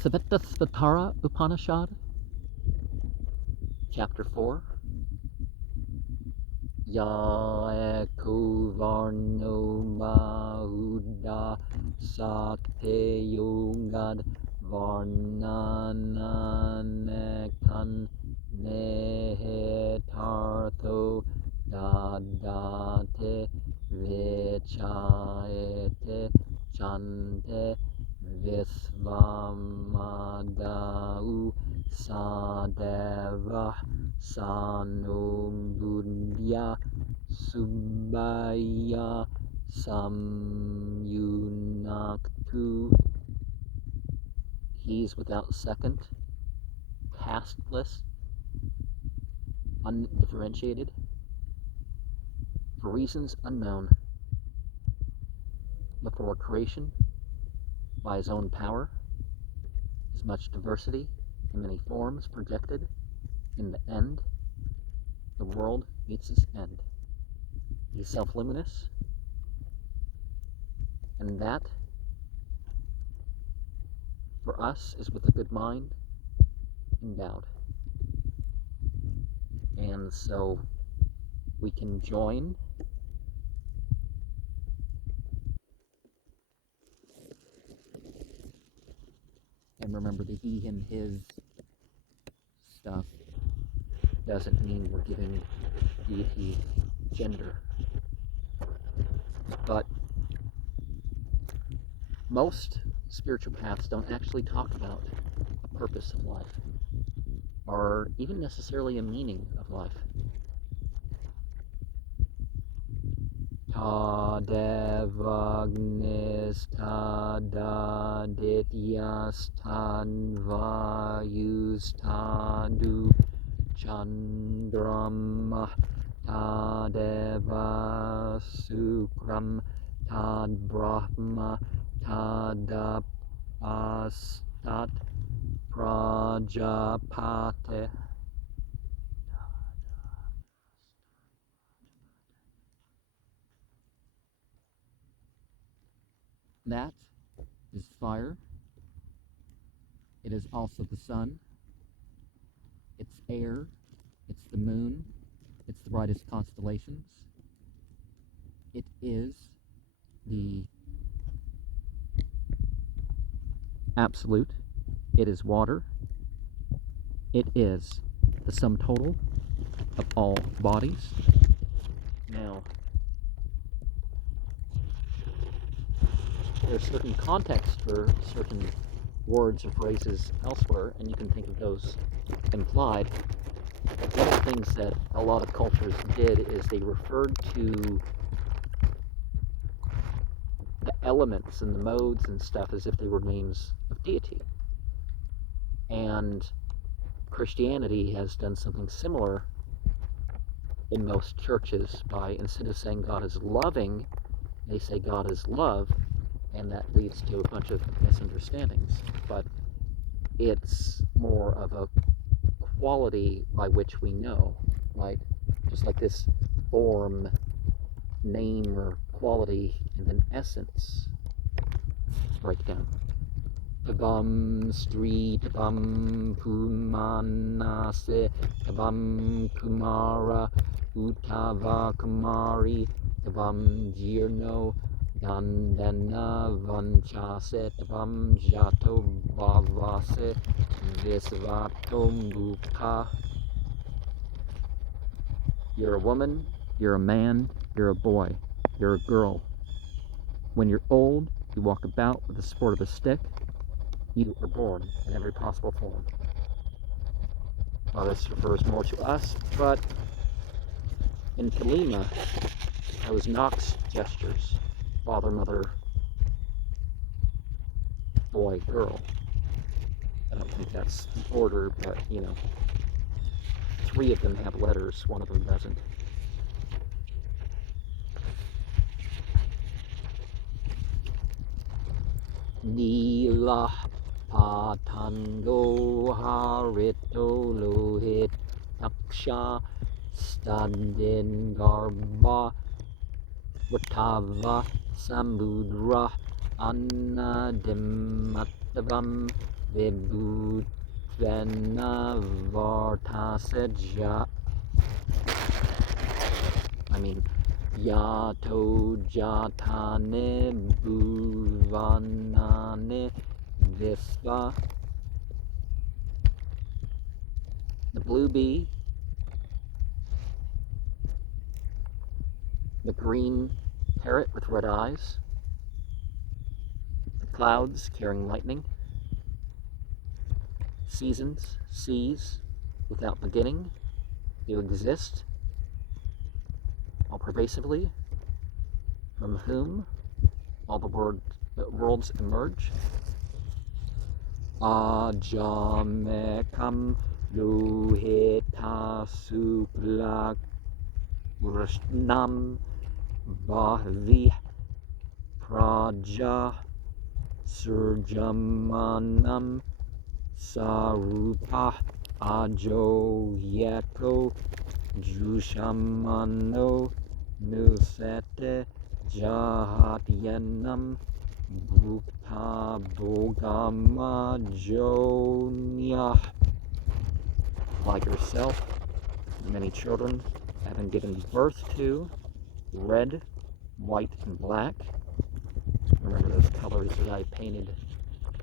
Svetasvatara Upanisad, Chapter 4. Ya eko varno mahuda sakte yogad varnananekan nehetartho dadate vichayate chante visvamadau sadeva sanobudya subaya samyunaktu. He's without second, casteless, undifferentiated, for reasons unknown, before creation, by his own power, his much diversity in many forms projected. In the end, the world meets its end. He's self-luminous, and that, for us, is with a good mind endowed. And so we can join and remember the he, him, his stuff doesn't mean we're giving deity gender. But most spiritual paths don't actually talk about a purpose of life, or even necessarily a meaning of life. Tadevagnis tadadityas tadvayus tadu chandrama tadeva sukram tad brahma tadapastat prajapate. That is fire. It is also the sun. It's air. It's the moon. It's the brightest constellations. It is the absolute. It is water. It is the sum total of all bodies. Now, there's certain context for certain words or phrases elsewhere, and you can think of those implied. One of the things that a lot of cultures did is they referred to the elements and the modes and stuff as if they were names of deity. And Christianity has done something similar in most churches by, instead of saying God is loving, they say God is love, and that leads to a bunch of misunderstandings. But it's more of a quality by which we know, right? Just like this form, name, or quality, and then essence breakdown. Tavam Sri Tavam Pumanase Tavam Kumara Utava Kumari Tavam Jirno Dandana Vanchase Tavam Jato Bhavase Visvato Mukha. You're a woman, you're a man, you're a boy, you're a girl. When you're old, you walk about with the support of a stick. You are born in every possible form. Well, this refers more to us, but in Kalima, that was Nox gestures. Father, mother, boy, girl. I don't think that's the order, but, you know, 3 of them have letters, 1 of them doesn't. Nila Patango Harito Lohit Taksha Standin Garba Vatava Samudra Annadimmatavam Vibhutvena vartaseja. Yato jatane bhuvanane visva. The blue bee, the green parrot with red eyes, the clouds carrying lightning, seasons, seas without beginning, you exist, all pervasively, from whom all the worlds emerge. Ajamekam luhita supla Krishnam Bhavi Praja Surjamanam Sarupa Ajo Yeko Jushamano Nusete Jahatyanam Bhukta Bogama Jonya. Like yourself, many children have been given birth to, red, white, and black. Remember those colors that I painted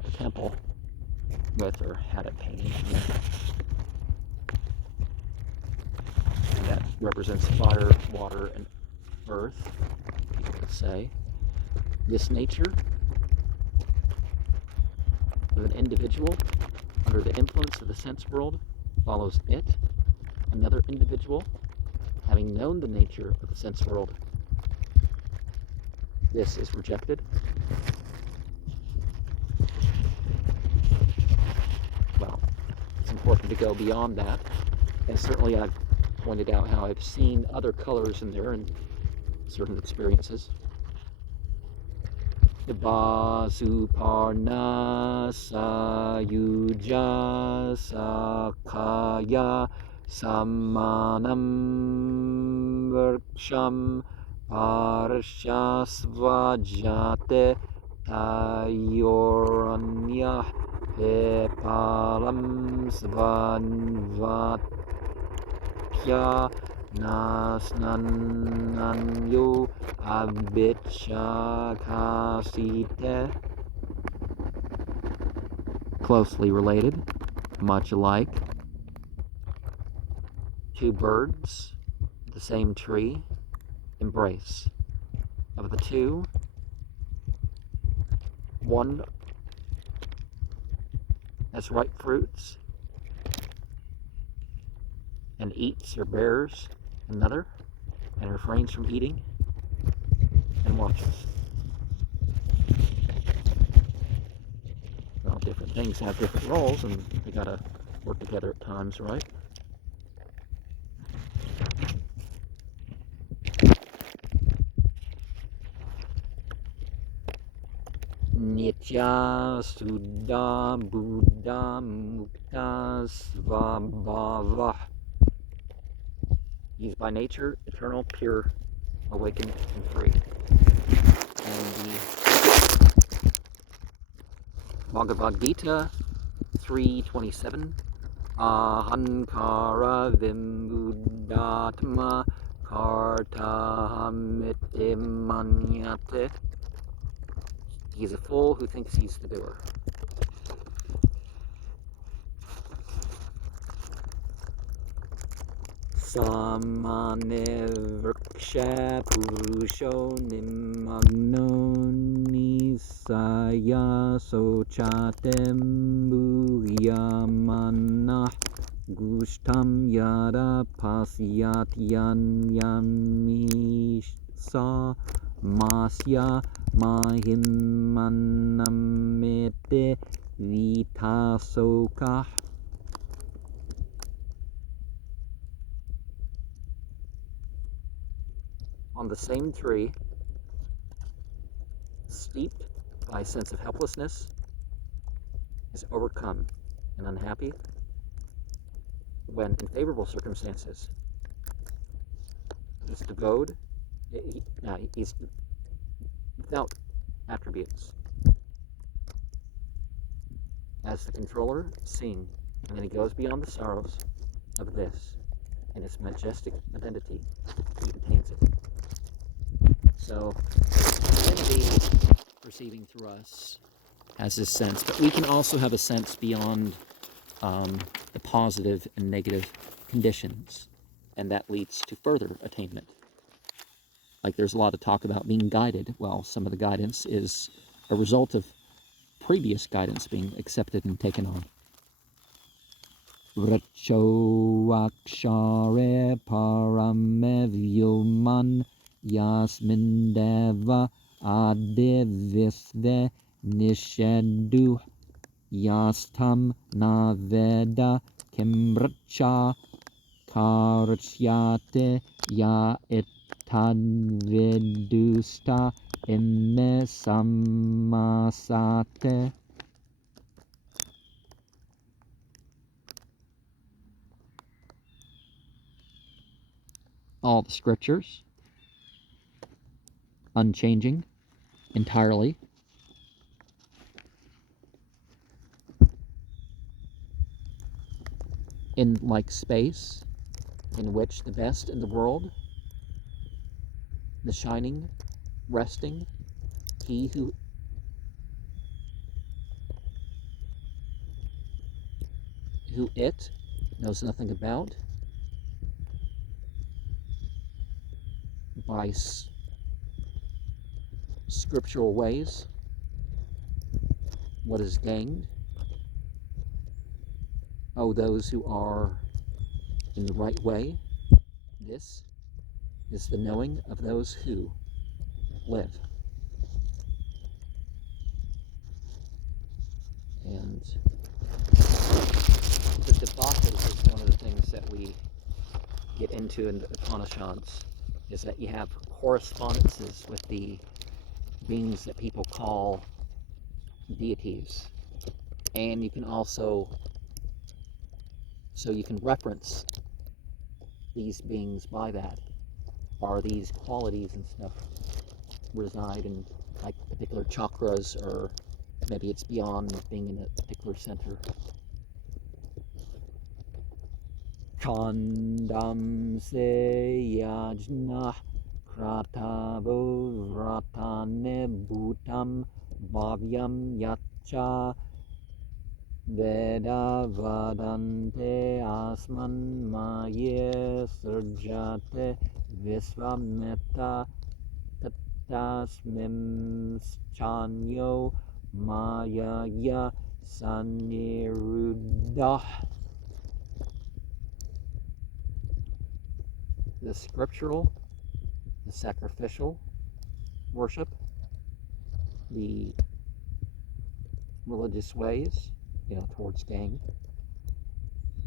the temple with, or had it painted. And that represents fire, water, and earth, people would say. This nature of an individual under the influence of the sense world follows it. Another individual, having known the nature of the sense world, this is rejected. Well, it's important to go beyond that. And certainly I've pointed out how I've seen other colors in there in certain experiences. The Vasuparna Sayuja Sakaya Samanam Varksham Parshasvajate Tayoranya Pepalam Svanvatya Nasnananyo Abhichakasite. Closely related, much alike. Two birds, the same tree, embrace. Of the two, one has ripe fruits and eats or bears another, and refrains from eating and watches. Well, different things have different roles, and they gotta work together at times, right? Nitya Suddha Buddha Mukta Svabhava. He is by nature eternal, pure, awakened, and free. And the Bhagavad Gita 3:27, Ahankara Vimbuddhatma Kartahamiti Manyate. He is a fool who thinks he's the doer. Samane Vriksha Purusho Nimagno Nisaya Sochatem Bhuyamanah Gushtam Yada Pasyat Yanyamisa Masya Mahimanamete Vitasoka. On the same tree, steeped by a sense of helplessness, is overcome and unhappy when, in favorable circumstances, he's devoid, he's without attributes, as the controller, seeing, and then he goes beyond the sorrows of this, and its majestic identity, he attains it. So, divinity perceiving through us has this sense, but we can also have a sense beyond the positive and negative conditions, and that leads to further attainment. Like there's a lot of talk about being guided. Well, some of the guidance is a result of previous guidance being accepted and taken on. Vracho akshare paramevyuman yasmindeva adivisve nishedu yastam naveda kimracha karachyate ya etadvedusta emme sammasate. All the scriptures, unchanging, entirely. In like space, in which the best in the world, the shining, resting, he who it knows nothing about, by scriptural ways, what is gained. Oh, those who are in the right way, this is the knowing of those who live. And the debacle is one of the things that we get into in the Upanishads, is that you have correspondences with the beings that people call deities. And you can also, so you can reference these beings by that. Are these qualities and stuff reside in like particular chakras, or maybe it's beyond being in a particular center. Chandam se yajna kratavo vratane bhutam bhavyam yacha veda vadante asman maye surjate visvametta tasmim chanyo mayaya saniruddah. The scriptural, the sacrificial worship, the religious ways, towards gain,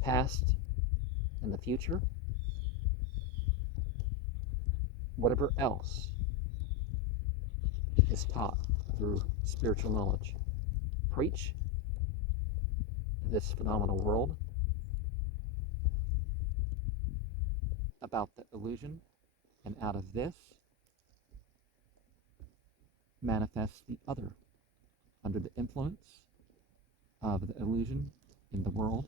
past and the future, whatever else is taught through spiritual knowledge. Preach this phenomenal world about the illusion, and out of this manifests the other under the influence of the illusion in the world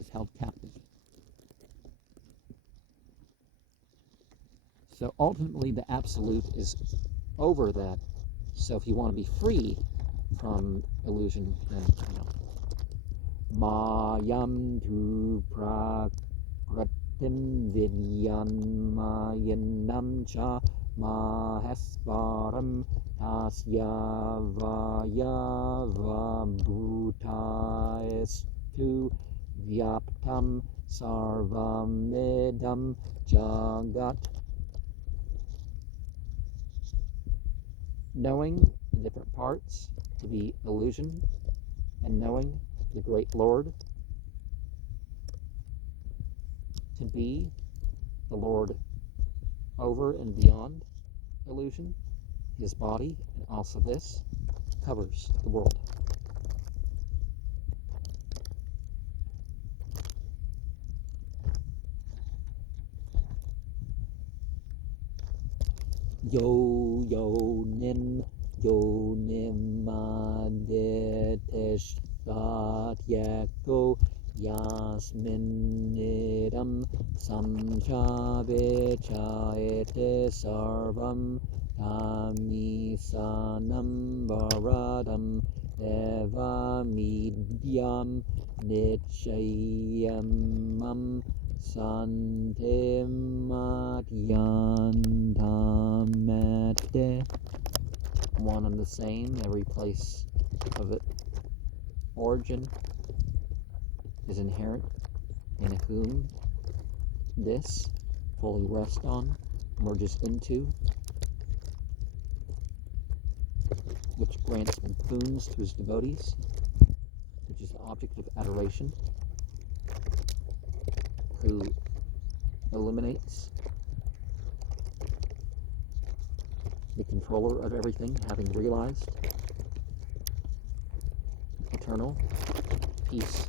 is held captive. So ultimately the absolute is over that. So if you want to be free from illusion, then Mayam tu prakratim vidyan mayanam cha mahesvaram tasya vaya vabhutaestu vyaptam sarvamedam jagat. Knowing the different parts to be illusion, and knowing the great Lord to be the Lord over and beyond illusion, his body, and also this covers the world. Yo nim adeteshta Svatyako Yasminidam Samchavichayate Sarvam Tamisanam Varadam Devamidyam Nichayamam Santimatyantamate. One and the same, every place of it. Origin is inherent in whom this fully rests on, merges into, which grants boons to his devotees, which is the object of adoration, who illuminates the controller of everything, having realized eternal peace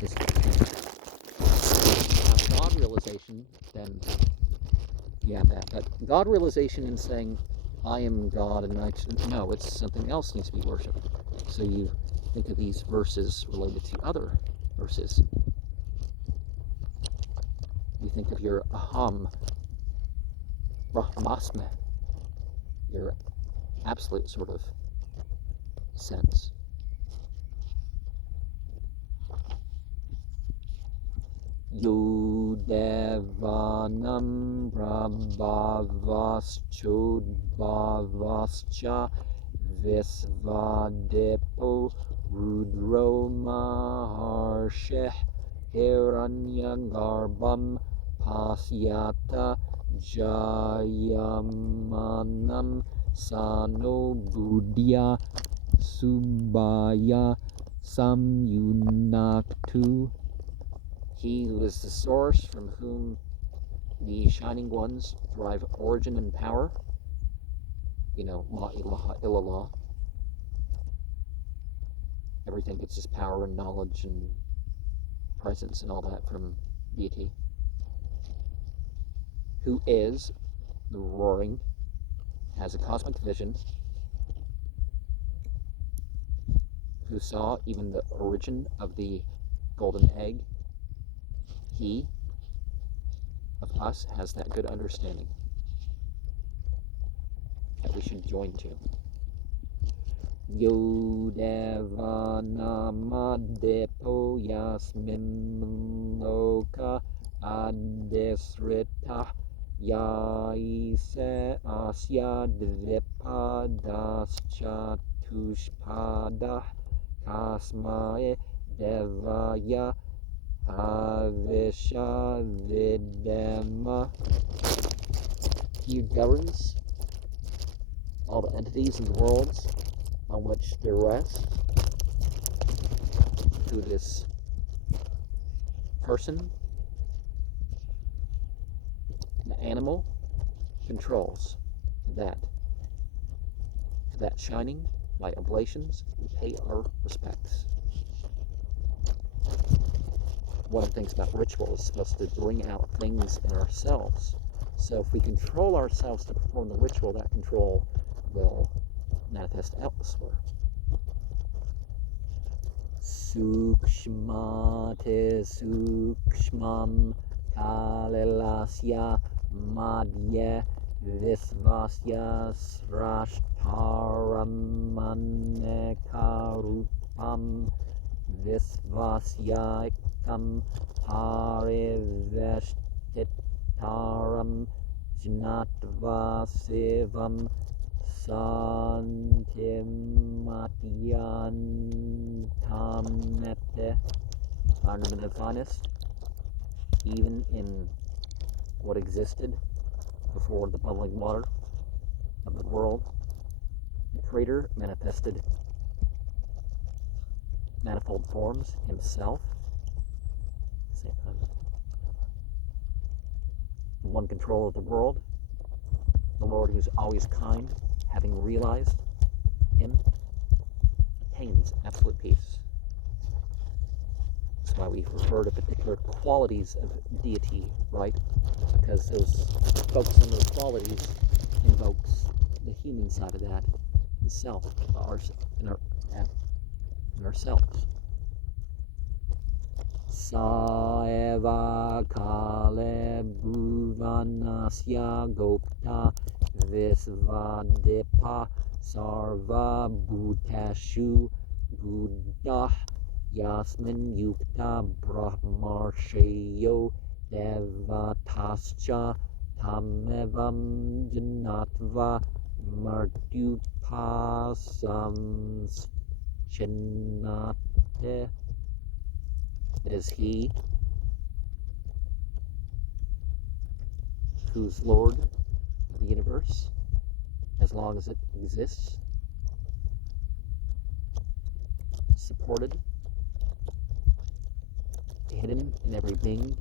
is content. Now, God realization, then, but God realization in saying, I am God, and no, it's something else needs to be worshipped. So you think of these verses related to other verses. You think of your aham, brahmasmi, your absolute sort of sense. Yudevanam prabhavaschodbhavascha visvadepo rudro maharsheh hiranyagarbham pasyata jayamanam sano buddhya subhaya samyunaktu. He who is the source from whom the shining ones derive origin and power, la ilaha illallah. Everything gets its power and knowledge and presence and all that from deity. Who is the roaring, has a cosmic vision, who saw even the origin of the golden egg. He of us has that good understanding that we should join to. Yodevanamadepo yasmin loka adesrita yaise asya dvipadascha kasmae devaya Avisha Videma. He governs all the entities in the worlds on which they rest through this person. The animal controls that. To that shining by oblations, we pay our respects. One of the things about ritual is supposed to bring out things in ourselves. So if we control ourselves to perform the ritual, that control will manifest elsewhere. Sukshmate sukshmam kalilasya madhye visvasya srashtaram manekarupam visvasya pariveshtitaram jnatva santimatyantamete. Arnam the finest, even in what existed before the bubbling water of the world, the Creator manifested manifold forms himself at the same time. The one control of the world, the Lord who's always kind, having realized him, attains absolute peace. That's why we refer to particular qualities of deity, right? Because those focus on those qualities invokes the human side of that, the self, in ourselves. Saeva Kale Bhuvanasya Gopta Visvadipa Sarva Bhutashu Buddha Yasmin Yukta Brahmarshayo Devatascha Tamevam Janatva Martyupasams Chinnate. It is He who's Lord of the universe as long as it exists, supported, hidden in every being.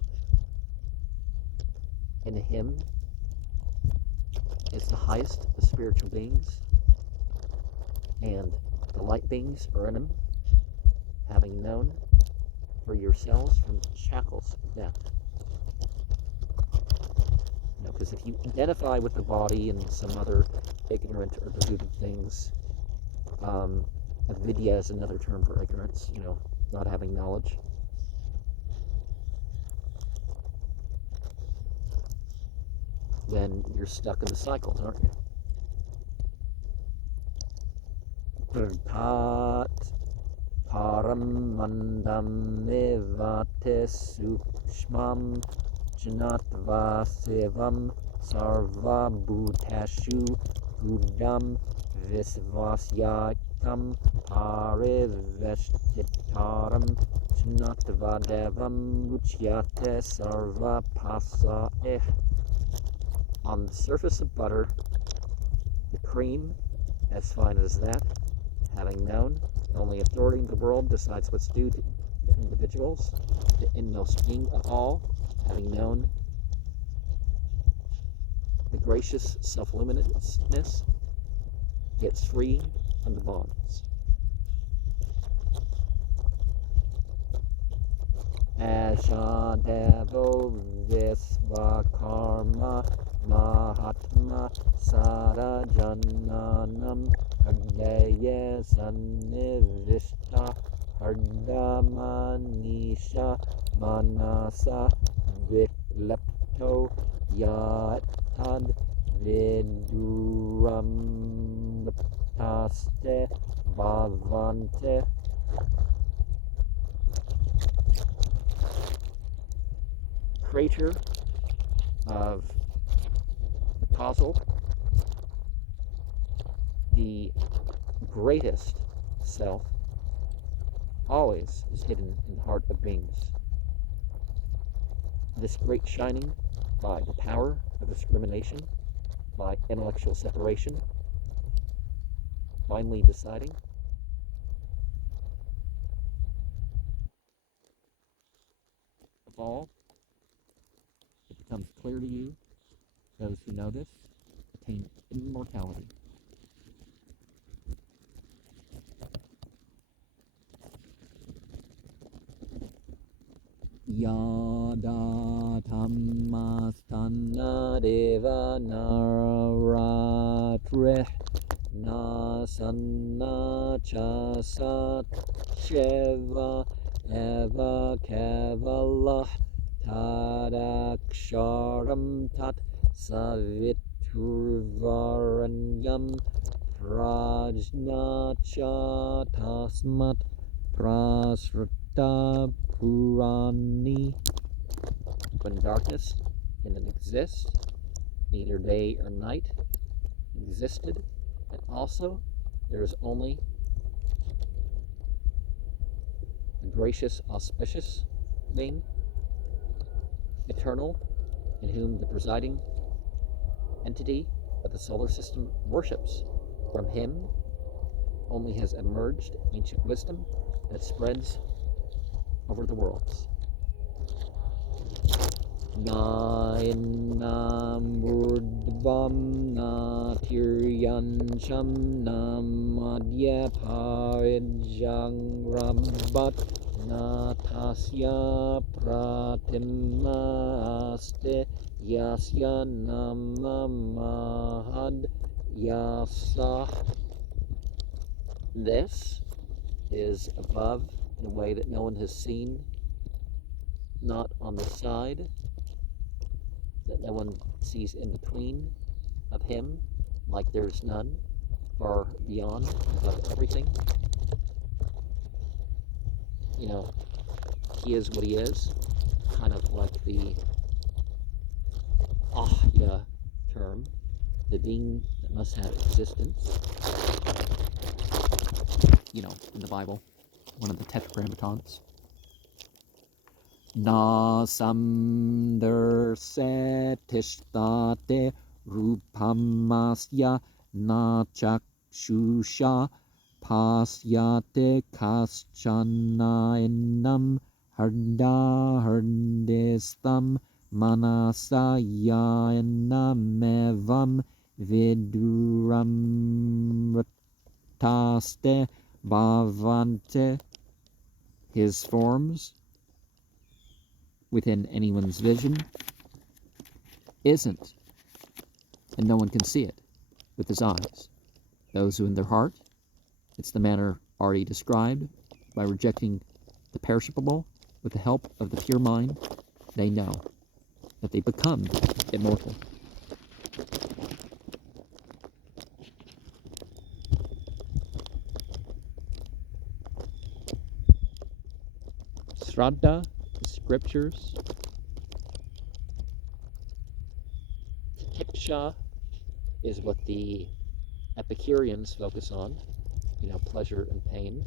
In Him is the highest of spiritual beings, and the light beings are in Him, having known for yourselves from the shackles of death. Because if you identify with the body and some other ignorant or deluded things, avidya is another term for ignorance, not having knowledge. Then you're stuck in the cycles, aren't you? Prtat param mandam evate sukshmam janatva sevam sarva bhutashu buddham visvasyakam pariveshtitaram janatva devam uchyate sarva pasaeh. On the surface of butter, the cream, as fine as that, having known, the only authority in the world decides what's due to individuals, the inmost being of all, having known, the gracious self-luminousness gets free from the bonds. Asha Devo Visvakarma Mahatma Sarajananam Agdeye Sannivishta Hardamanisha Manasa Viklepto Yatad Viduramtaste Bhavante. Creator of the causal, the greatest self, always is hidden in the heart of beings. This great shining by the power of discrimination, by intellectual separation, finally deciding of all, it becomes clear to you, those who know this attain immortality. Yada tammastana deva nararatreh nasanna chasat sheva eva kevalah tadaksharam tat saviturvaranyam prajnacha tasmat prasrta purani. When darkness didn't exist, neither day or night existed, and also there is only the gracious, auspicious being, eternal, in whom the presiding entity of the solar system worships. From him only has emerged ancient wisdom that spreads over the worlds. Nainam urdvam natiryancham namadya parijang rambat natasya pratimma aste yasya namamahad yasah. This is above in a way that no one has seen not on the side, that no one sees in between of him, like there's none, far beyond, above everything. You know, he is what he is, kind of like the ahya term, the being that must have existence. You know, in the Bible, one of the tetragrammatons. Na samdarsetishtate rupamasya na chakshusha pasyate kaschana enam hardestam manasayaenamevam viduramrataste bhavante. His forms within anyone's vision isn't, and no one can see it with his eyes. Those who in their heart, it's the manner already described, by rejecting the perishable with the help of the pure mind, they know that they become immortal. Shraddha, the scriptures. Tiksha is what the Epicureans focus on, you know, pleasure and pain.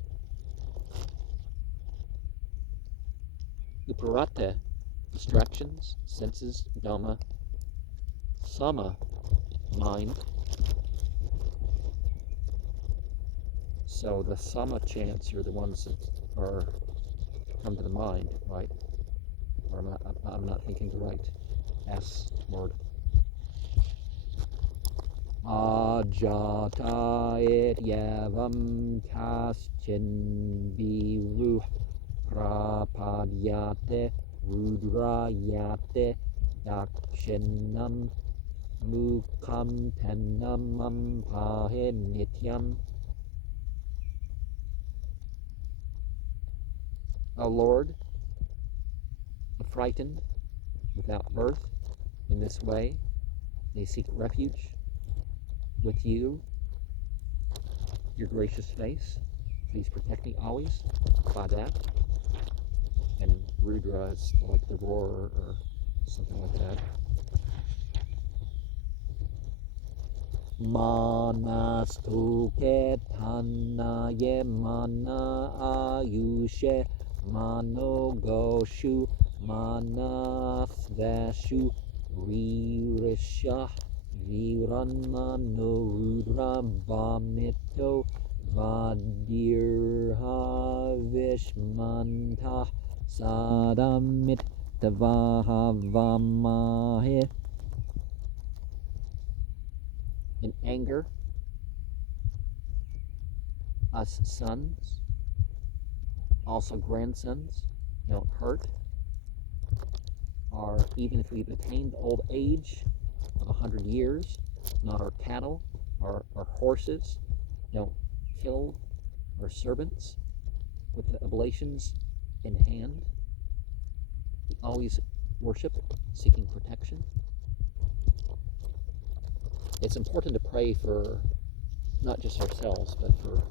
Uparate, distractions, senses, dhamma. Sama, mind. So the sama chants are the ones that are come to the mind, right? Or I'm not thinking the right S word. Ajata it yavam kaschin biruh prapadyate rudrayate dakshinam mukam tenamam pahe nityam. O Lord, affrighted without birth in this way, they seek refuge with you, your gracious face. Please protect me always by that. And Rudra is like the roar or something like that. Manastu ketanaye mana ayushe mano goshu manasveshu ririsha viranmano rudra bamito vadirha vishmanta sadamit tavahavahe. In anger, us sons, also grandsons, don't hurt, or even if we've attained old age of 100 years, not our cattle, our horses, don't kill our servants with the oblations in hand. We always worship, seeking protection. It's important to pray for not just ourselves, but for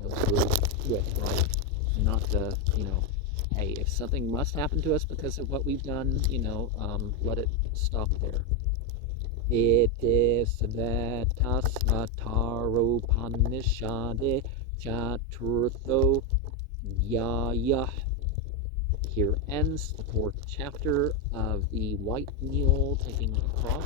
those who are with, right? Not the, hey, if something must happen to us because of what we've done, let it stop there. It is Svetasvatara Upanisad Chaturtho Dhyaya. Here ends the 4th chapter of the White Mule taking a cross.